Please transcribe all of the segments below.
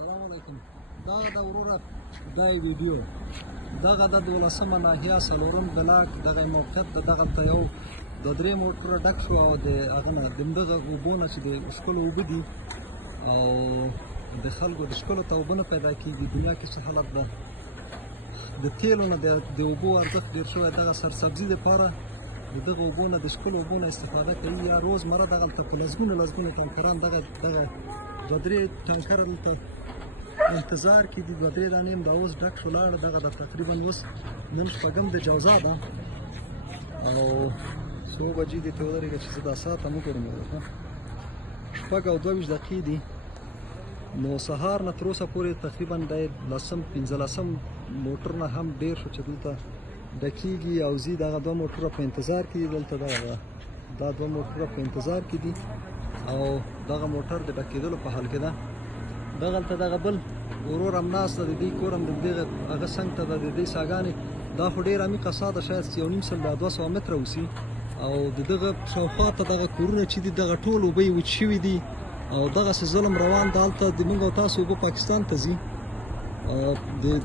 السلام علیکم. دغه د وروره دای ویډیو دغه د 12مه ناحیه څلورم بلاک دغه موقعیت د دغلته یو د درې موټره ډک شو او د هغه نه د همدغه اوبو نه چې د ښکلو اوبه دي او د خلکو د ښکلو ته اوبه نه پیدا کېږي. دنیا کې څه حالت ده، د تیلو نه د اوبو ارزښت ډېر شوی. دغه سرسبزي دپاره د دغه اوبو نه د ښکلو اوبو نه استفاده کوي یا روزمره دغلته په لسګونه ټانکران دغه دوه درې ټانکره دلته انتظار کې دي. دوه درې دانې هم دا اوس ډک شو لاړه. دغه د تقریبا اوس نن شپږم د جوزا ده او څو بجې دي ته ودرېږه چې زه دا ساعت هم وګورم. شپږ او 22 دقیقې دي. نو سهار نه تر اوسه پورې تقریبا د 15 موټر نه هم ډېر شو چې دلته ډکېږي او ځي. دغه دوه موټره په انتظار کې دي دلته. دا دوه موټره په انتظار کې دي او دغه موټر د ډکېدلو په حال کې ده. دغلته دغه بل ورور هم ناست ده، د دې کور هم د دغه هغه څنګ ته ده، د دې څاګانې. دا خو ډېره عمیقه څاه ده، شاید 1.5 متره اوسي او د دغه شاوخوا ته دغه کورونه چې دي دغه ټول اوبه یې وچ شوي دي او دغسې ظلم روان ده. هلته د موږ او تاسو اوبه پاکستان ته ځي،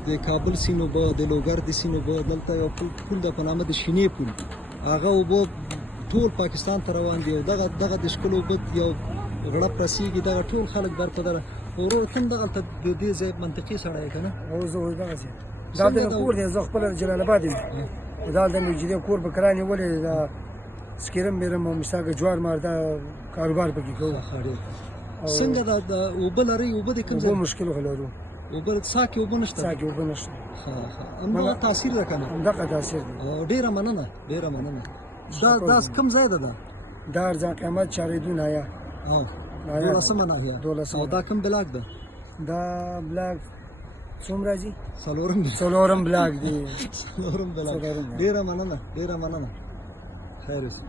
د کابل سیند اوبه، د لوګر د سیند اوبه. دلته یو پول ده په نامه د شینې پول، هغه اوبه ټول پاکستان ته روان دي او دغه د ښکلو اوبه یو غړپ رسېږي. دغه ټول خلک در په دره ورور ته هم دغلته د دې ځای منطقي سړی یې که نه؟ او زه اوس دغسې دا د کور دی. زه خپله جلال آباد یم، دا د مجدي کور به کرا نیولې دا سکیرم میرم او مثاګه جوار مار دا کاروبار پکې کوو. څنګه د اوبه لرئ؟ اوبه د کوم ځای؟ اوبه مشکل خو لرو. اوبه څاه کې اوبه نشته؟ څاه کې اوبه نشته. همدغه تاثیر ده که نه؟ همدغه تاثیر دی. ډېره مننه، ډېره مننه. دا کوم ځای ده؟ دا ارزان قیمت چارېدو ناحیه 12مه ناحیه. او دا کوم بلاک ده؟ دا بلاک څومره راځي؟ څلورم بلاک دی. څلورم بلاک. ډېره مننه، ډېره مننه. خیر اوسه.